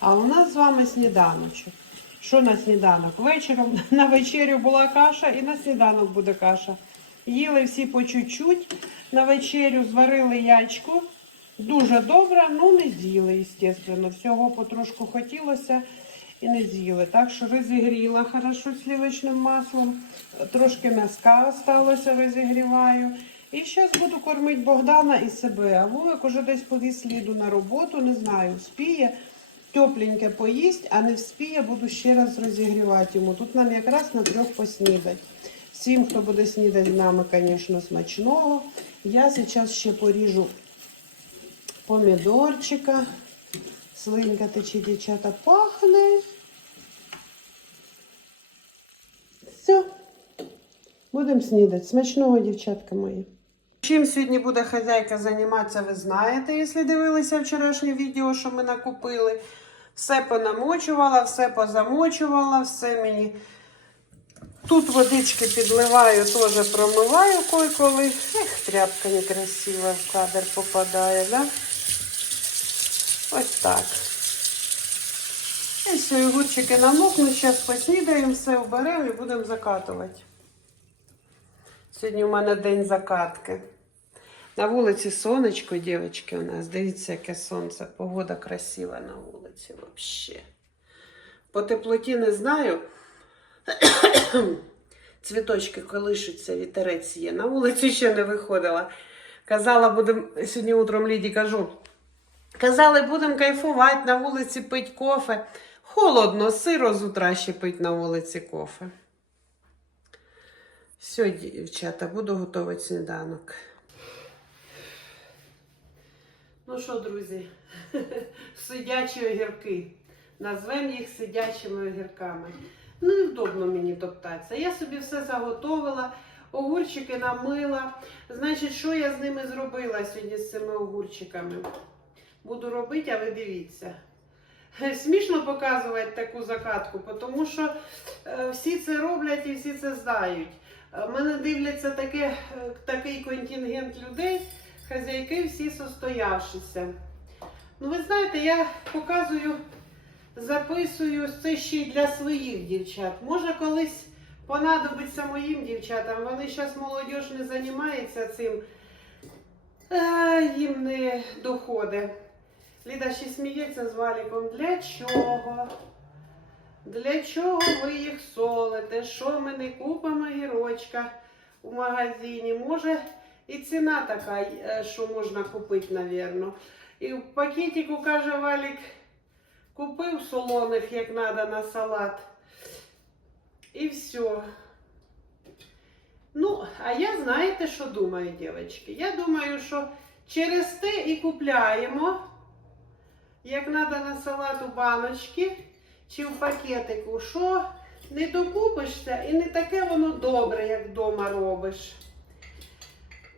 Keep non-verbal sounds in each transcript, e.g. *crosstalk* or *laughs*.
А у нас з вами сніданочок. Що на сніданок? Вечором *laughs* на вечерю була каша і на сніданок буде каша. Їли всі по чуть-чуть. На вечерю зварили ячку. Дуже добре, ну не з'їли, звісно. Всього потрошку хотілося і не з'їли. Так що розігріла хорошо сливочним маслом. Трошки м'яска осталося, розігріваю. І зараз буду кормити Богдана і себе. А Вовик уже десь повіз сліду на роботу, не знаю, спіє. Тепленьке поїсть, а не вспіє, буду ще раз розігрівати йому. Тут нам якраз на трьох поснідать. Всім, хто буде снідати нами, звісно, смачного. Я зараз ще поріжу помідорчика. Слинка тече, дівчата, пахне. Все. Будемо снідати. Смачного, дівчатка мої. Чим сьогодні буде хазяйка займатися, ви знаєте, якщо дивилися вчорашнє відео, що ми накупили. Все понамочувала, все позамочувала, все мені. Тут водички підливаю, теж промиваю кой-коли. Ех, тряпка некрасива в кадр попадає, да? Ось так. І все, огурчики намокнуть, зараз поснідаємо, все оберемо і будемо закатувати. Сьогодні у мене день закатки. На вулиці сонечко, дівчатки, у нас. Дивіться, яке сонце. Погода красива на вулиці взагалі. По теплоті не знаю. *coughs* Цвіточки колишуться, вітерець є. На вулицю ще не виходила. Казала, будемо сьогодні утром Ліді кажу. Казали, будемо кайфувати на вулиці пить кофе. Холодно, сиро з утра ще пить на вулиці кофе. Все, дівчата, буду готувати сніданок. Ну що, друзі, *laughs* сидячі огірки. Назвемо їх сидячими огірками. Ну, невдобно мені топтатися. Я собі все заготовила, огурчики намила. Значить, що я з ними зробила сьогодні з цими огурчиками? Буду робити, а ви дивіться. *laughs* Смішно показувати таку закатку, тому що е, всі це роблять і всі це знають. Е, Мене дивляться таке, е, такий контингент людей, хазяйки всі состоявшися. Ну, ви знаєте, я показую, записую це ще й для своїх дівчат. Може, колись понадобиться моїм дівчатам. Вони зараз молодь не займається цим, е, їм не доходить. Ліда ще сміється з валіком. Для чого? Для чого ви їх солите? Що ми не купимо гірочка у магазині? Може, і ціна така, е, що можна купити, напевно. І в пакетику, каже Валік, купив солоних, як треба, на салат. І все. Ну, а я знаєте, що думаю, дівчатки? Я думаю, що через те і купляємо, як треба на салат у баночки чи в пакетику, що не докупишся і не таке воно добре, як вдома робиш.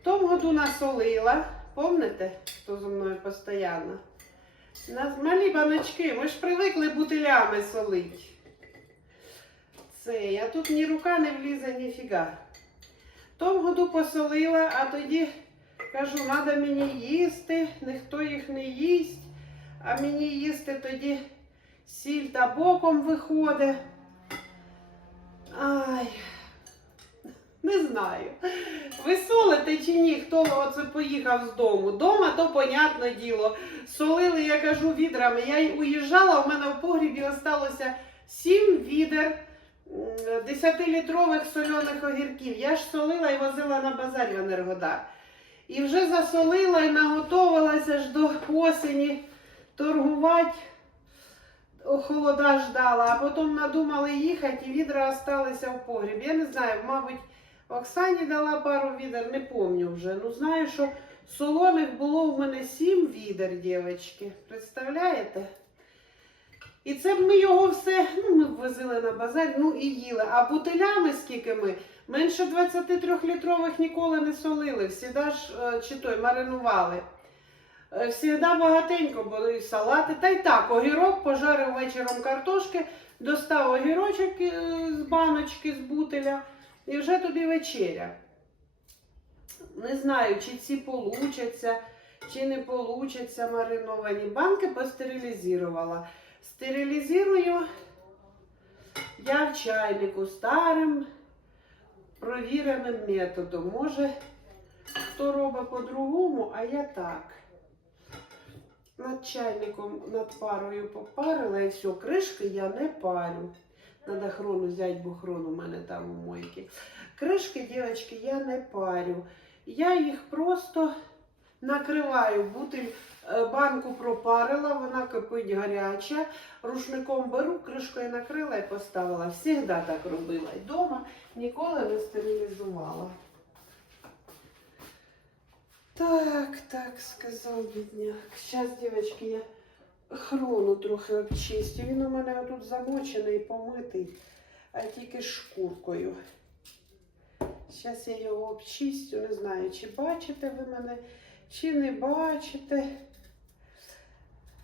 В тому году насолила, помните, хто зі мною постійно? Малі баночки, ми ж привикли бутилями солити. Це, а тут ні рука не влізе, ніфіга. В тому году посолила, а тоді кажу, треба мені їсти, ніхто їх не їсть, а мені їсти тоді сіль та боком виходить. Ай, не знаю. Ви солите чи ні, хто оце поїхав з дому? Дома то понятне діло. Солили, я кажу, відрами. Я уїжджала, у мене в погрібі осталося 7 відер 10-літрових соляних огірків. Я ж солила і возила на базар в Енергодар. І вже засолила і наготовилася ж до осені торгувати. Холода ждала, а потім надумали їхати, і відра залишилися в погрібі. Я не знаю, мабуть, Оксані дала пару відер, не пам'ятаю вже. Ну, знаю, що солоних було в мене сім відер, дівчатки. Представляєте? І це ми його все, ну, ми б возили на базар, ну і їли. А бутилями, скільки ми, менше 23-літрових ніколи не солили. Всіда ж е, чи той маринували. Е, Всігда багатенько були салати. Та й так, огірок пожарив вечором картошки, достав огірочок е, з баночки, з бутиля, і вже тобі вечеря. Не знаю, чи ці получаться, чи не получаться мариновані. Банки постерилізувала. Стерилізую я в чайнику старим провіреним методом. Може, хто робить по-другому, а я так. Над чайником, над парою попарила і все, кришки я не парю. Надо хрону взяти, бо хрон у мене там у мойки. Кришки, дівчатки, я не парю. Я їх просто накриваю. Бутиль е, банку пропарила, вона кипить гаряча. Рушником беру, кришкою накрила і поставила. Всігда так робила. І вдома ніколи не стерилізувала. Так, так, сказав бідняк. Зараз, дівчатки, я хрону трохи обчистю. Він у мене тут замочений, помитий, а тільки шкуркою. Зараз я його обчистю, не знаю, чи бачите ви мене, чи не бачите.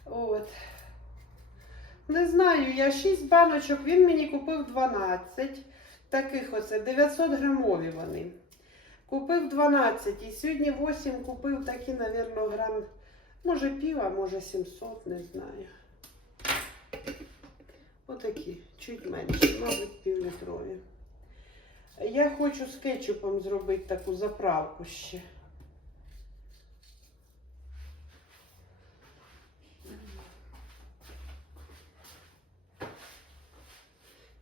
От. Не знаю, я 6 баночок, він мені купив 12. Таких оце 900 грамові вони. Купив 12 і сьогодні 8 купив такі, мабуть, грам, може пів, а може 700, не знаю. Отакі, чуть менше, мабуть, півлітрові. Я хочу з кетчупом зробити таку заправку ще.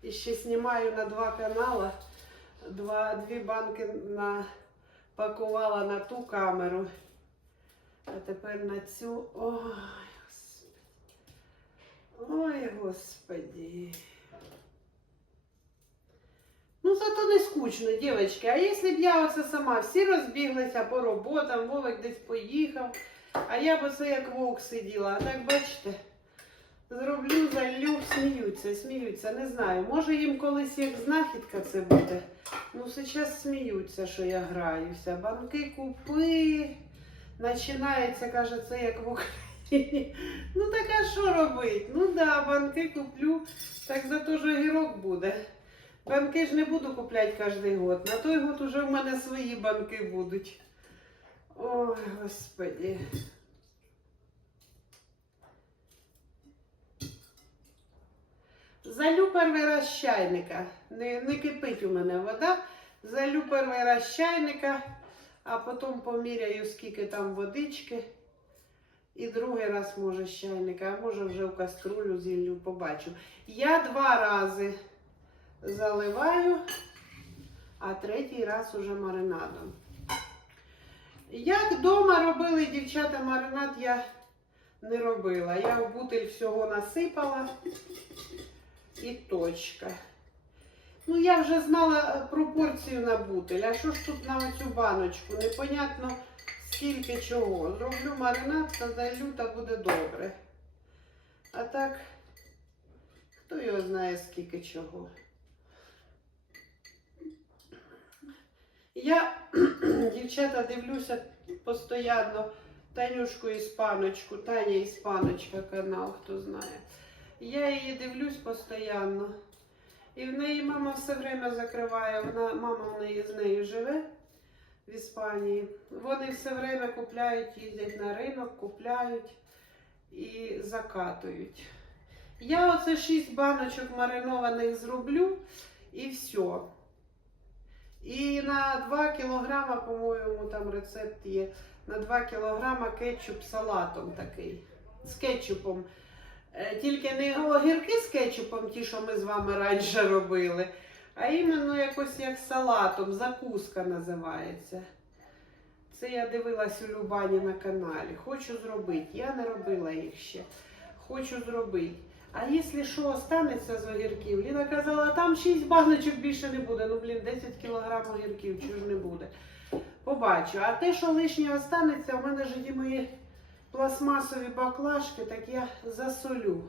І ще знімаю на два канали. Два, дві банки напакувала на ту камеру. А тепер на цю. Ой, господи. Ой, господи. Ну, зато не скучно, дівчатки. А якщо б я оце сама всі розбіглися по роботам, Вовик десь поїхав, а я б оце як вовк сиділа. А так бачите, зроблю, залю, сміються, сміються. Не знаю. Може їм колись як знахідка це буде. Ну, зараз сміються, що я граюся. Банки купи. Починається, каже, це як в Україні. *laughs* Ну так а що робити? Ну да, банки куплю, так зато ж огірок буде. Банки ж не буду купляти кожен год. На той год уже в мене свої банки будуть. Ой, господи. Залю перший раз чайника. Не, не кипить у мене вода. Залю перший раз чайника, а потім поміряю, скільки там водички. І другий раз може з чайника, а може вже в каструлю зіллю побачу. Я два рази заливаю, а третій раз уже маринадом. Як вдома робили дівчата маринад, я не робила. Я в бутиль всього насипала і точка. Ну, я вже знала е, пропорцію на бутиль. А що ж тут на оцю баночку? Непонятно скільки чого. Зроблю маринад, та залю, та буде добре. А так, хто його знає, скільки чого. Я, *clears throat* дівчата, дивлюся постійно Танюшку Іспаночку, Таня Іспаночка канал, хто знає. Я її дивлюсь постійно. І в неї мама все время закриває. Вона, мама в неї з нею живе в Іспанії. Вони все время купляють, їздять на ринок, купляють і закатують. Я оце 6 баночок маринованих зроблю і все. І на 2 кілограма, по-моєму, там рецепт є. На 2 кілограма кетчуп салатом такий. З кетчупом. Е, Тільки не огірки з кетчупом, ті, що ми з вами раніше робили, а іменно якось як салатом, закуска називається. Це я дивилась у Любані на каналі. Хочу зробити. Я не робила їх ще. Хочу зробити. А якщо що останеться з огірків, Ліна казала, там 6 баночок більше не буде. Ну, блін, 10 кілограм огірків, чого ж не буде. Побачу. А те, що лишнє останеться, у мене ж є мої пластмасові баклажки, так я засолю.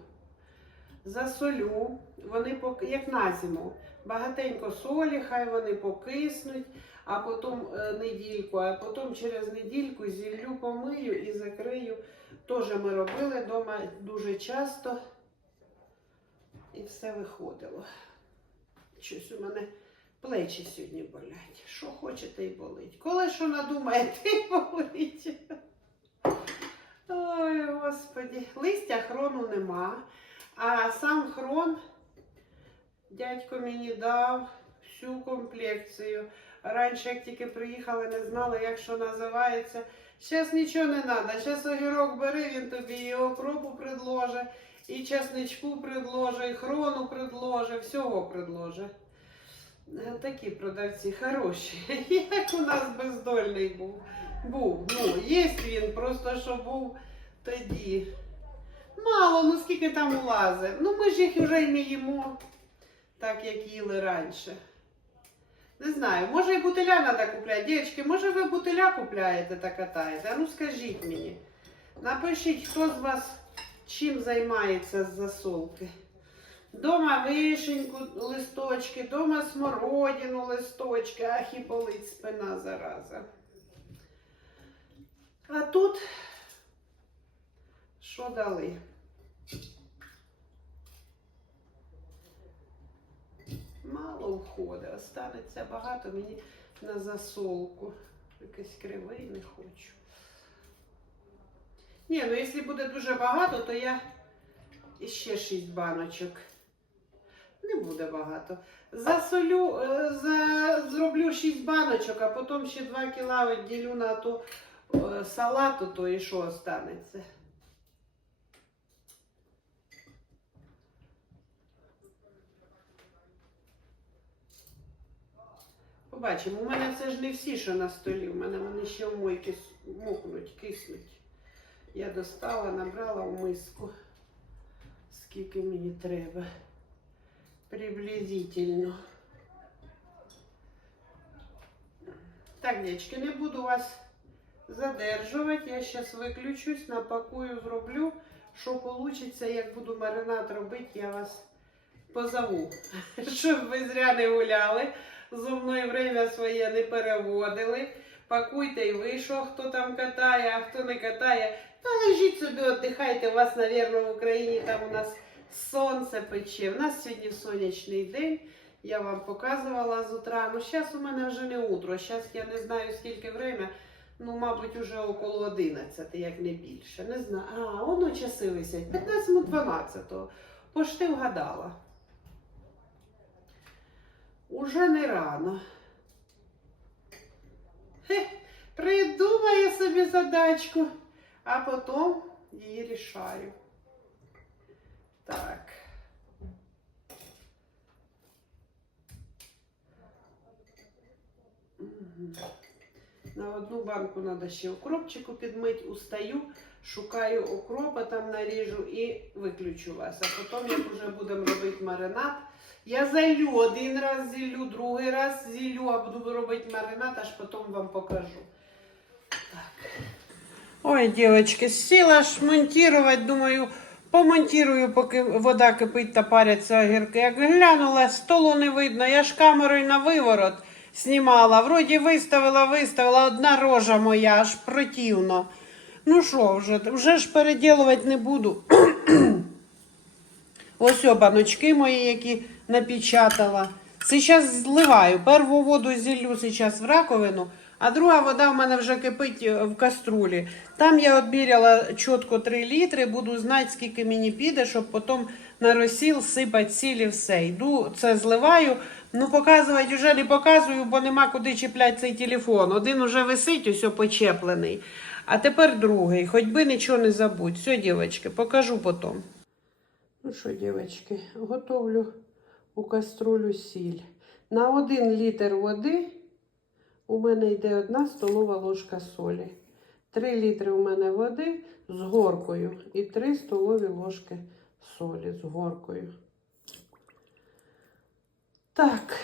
Засолю, вони як на зиму. Багатенько солі, хай вони покиснуть, а потім е, недільку, а потім через недільку зіллю помию і закрию. Теж ми робили вдома дуже часто. І все виходило. Щось у мене плечі сьогодні болять. Що хочете і болить. Коли що надумаєте, і болить. Ой, господі, листя хрону нема. А сам хрон дядько мені дав всю комплекцію. Раніше, як тільки приїхали, не знала, як що називається. Зараз нічого не треба. Зараз огірок бери, він тобі і окропу предложить, і чесничку предложить, і хрону предложить, всього предложить. Е, Такі продавці хороші. *laughs* Як у нас бездольний був. Був. Ну, є він, просто що був тоді. Мало, ну скільки там улазить. Ну ми ж їх вже й не їмо, так як їли раніше. Не знаю, може і бутиля треба купляти. Дівчатки, може ви бутиля купляєте та катаєте? Ну скажіть мені. Напишіть, хто з вас чим займається з засолки. Дома вишеньку листочки, дома смородину листочки, ах і болить спина зараза. А тут що дали? Мало входить, останеться багато мені на засолку. Якийсь кривий не хочу. Ні, ну якщо буде дуже багато, то я іще 6 баночок. Не буде багато. Засолю, е, за, зроблю 6 баночок, а потім ще 2 кіла відділю на ту салату, то і що останеться. Побачимо. У мене це ж не всі, що на столі. У мене вони ще в мойки мокнуть, киснуть. Я достала, набрала в миску. Скільки мені треба. Приблизительно. Так, дівчатки, не буду вас задержувати. Я зараз виключусь, напакую, зроблю. Що вийде, як буду маринад робити, я вас позову. *laughs* Щоб ви зря не гуляли. Зо мною время своє не переводили. Пакуйте і ви, що хто там катає, а хто не катає. Та лежіть собі, віддихайте. У вас, мабуть, в Україні там у нас сонце пече. У нас сьогодні сонячний день. Я вам показувала з утра. Ну, зараз у мене вже не утро. Зараз я не знаю, скільки время. Ну, мабуть, уже около 11, як не більше. Не знаю. А, воно часи висять. 15 12 Пошти вгадала. Уже не рано. Хе, придумаю собі задачку, а потім її рішаю. Так. Мгм. На одну банку треба ще укропчику підмити, устаю, шукаю укропа, там наріжу і виключу вас. А потім, як вже будемо робити маринад, я залю один раз зіллю, другий раз зіллю, а буду робити маринад, аж потім вам покажу. Так. Ой, девочки, сіла ж монтувати, думаю, помонтирую, поки вода кипить та паряться огірки. Як глянула, столу не видно, я ж камерою на виворот знімала. Вроді виставила, виставила, одна рожа моя, аж противно. Ну що вже, вже ж переділувати не буду. *clears throat* Ось баночки мої, які напечатала. Сейчас зливаю. Перву воду зіллю зараз в раковину, а друга вода в мене вже кипить е, в каструлі. Там я відміряла чітко 3 літри, буду знати, скільки мені піде, щоб потім на розсіл сипати сіль і все. Йду це зливаю. Ну, показувати вже не показую, бо нема куди чіпляти цей телефон. Один уже висить, ось почеплений. А тепер другий. Хоч би нічого не забудь. Все, дівчатки, покажу потім. Ну що, дівчатки, готовлю у каструлю сіль. На один літр води у мене йде одна столова ложка солі. Три літри у мене води з горкою і три столові ложки солі з горкою. Так.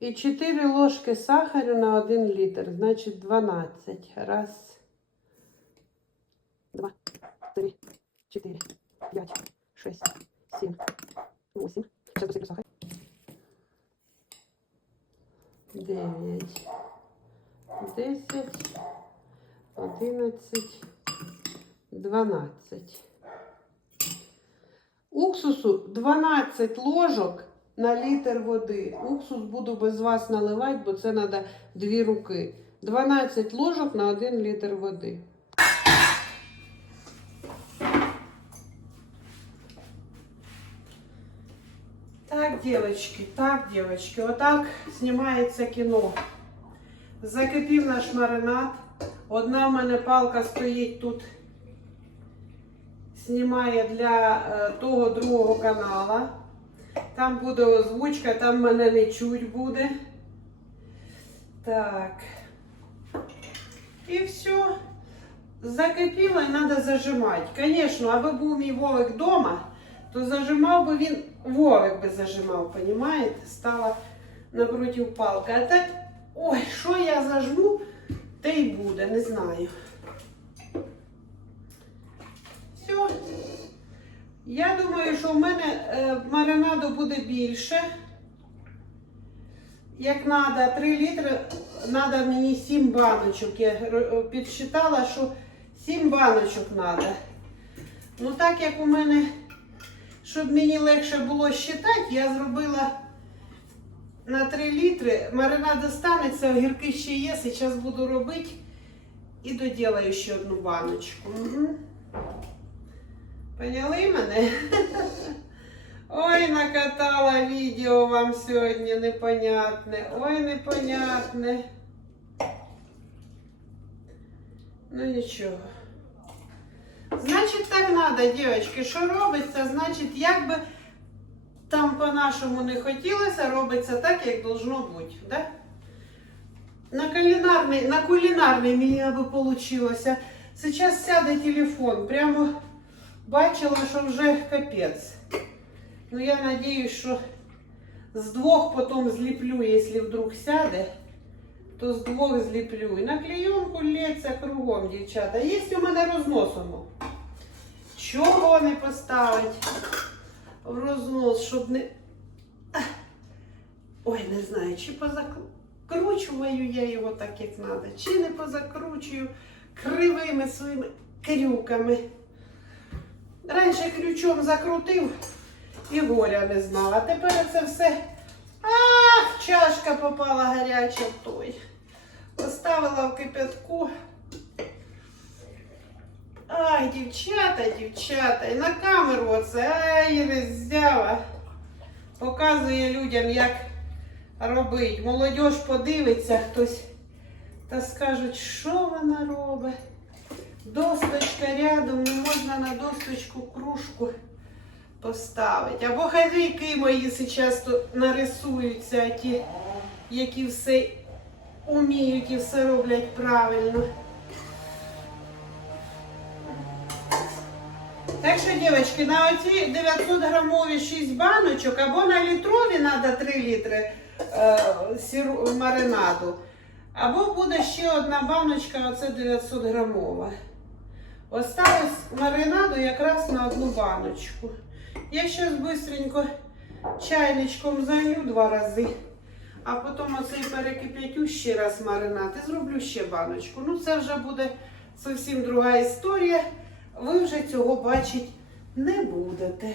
І 4 ложки сахару на 1 літр, значить 12. Раз, два, три, четыре, пять, семь, восемь. Сейчас посыплю сахар. Девять, десять, одинадцать, дванадцать. Уксусу 12 ложок на літр води. Уксус буду без вас наливати, бо це треба дві руки. 12 ложок на 1 літр води. Так, девочки, так, девочки, отак знімається кіно. Закипів наш маринад. Одна в мене палка стоїть тут знімає для е, того другого канала. Там буде озвучка, там мене не чуть буде. Так. І все. Закипіло і треба зажимати. Звісно, аби був мій Вовик вдома, то зажимав би він, Вовик би зажимав, понімаєте? Стала напротив палки. А так, ой, що я зажму, те й буде, не знаю. Все. Я думаю, що в мене е, маринаду буде більше. Як треба 3 літри, треба мені 7 баночок. Я підсчитала, що 7 баночок треба. Ну так як у мене, щоб мені легше було считати, я зробила на 3 літри. Маринад останеться, огірки ще є, зараз буду робити і доділаю ще одну баночку. Угу. Поняли мене? *laughs* Ой, накатала відео вам сьогодні непонятне. Ой, непонятне. Ну нічого. Значить, так треба, дівчатки, що робиться, значить, як би там по-нашому не хотілося, робиться так, як должно бути. Да? На кулінарний, на кулінарний мені аби вийшло. Зараз сяде телефон. Прямо бачила, що вже капець. Ну, я надіюсь, що з двох потім зліплю, якщо вдруг сяде, то з двох зліплю. І на клейонку лється кругом, дівчата. Є у мене рознос воно. Чого не поставить в рознос, щоб не. Ой, не знаю, чи позакручую я його так, як треба, чи не позакручую кривими своїми крюками. Раніше крючом закрутив і горя не знала. Тепер це все. Ах, чашка попала гаряча в той. Поставила в кипятку. Ай, дівчата, дівчата, і на камеру оце, ай, резява. Показує людям, як робить. Молодь подивиться хтось та скажуть, що вона робить. Досточка рядом, не можна на досточку кружку поставити. Або хазяйки мої зараз тут нарисуються, ті, які все уміють і все роблять правильно. Так що, дівчатки, на оці 900 грамові 6 баночок, або на літрові треба 3 літри е, сіру, маринаду, або буде ще одна баночка, оце 900 грамова. Осталось маринаду якраз на одну баночку. Я зараз швидко чайничком залью два рази, а потім оцей перекип'ятю ще раз маринад і зроблю ще баночку. Ну, це вже буде зовсім друга історія. Ви вже цього бачити не будете.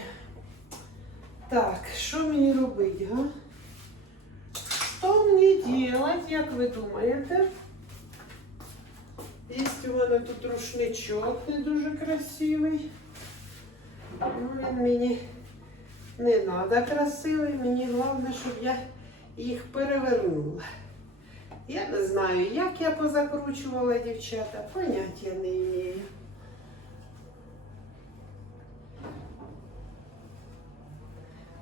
Так, що мені робити, га? Що мені робити, як ви думаєте? Є у мене тут рушничок не дуже красивий. Ну, Він мені не треба красивий, мені головне, щоб я їх перевернула. Я не знаю, як я позакручувала дівчата, поняття не маю.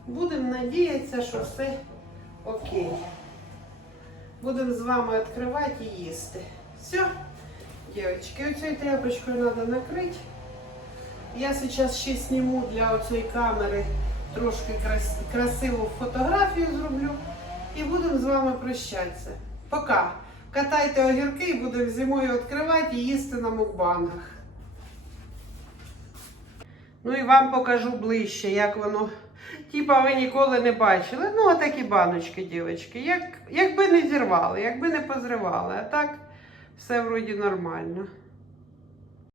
Будемо надіятися, що все окей. Будемо з вами відкривати і їсти. Все. Девочки, оцею тряпочкою треба накрити. Я зараз ще зніму для оцієї камери трошки крас... красиву фотографію зроблю і будемо з вами прощатися. Пока. Катайте огірки і будемо зимою відкривати і їсти на мукбангах. Ну і вам покажу ближче, як воно. Типа ви ніколи не бачили. Ну, отакі баночки, дівчатки. Як, якби не зірвали, якби не позривали. А так все вроді нормально.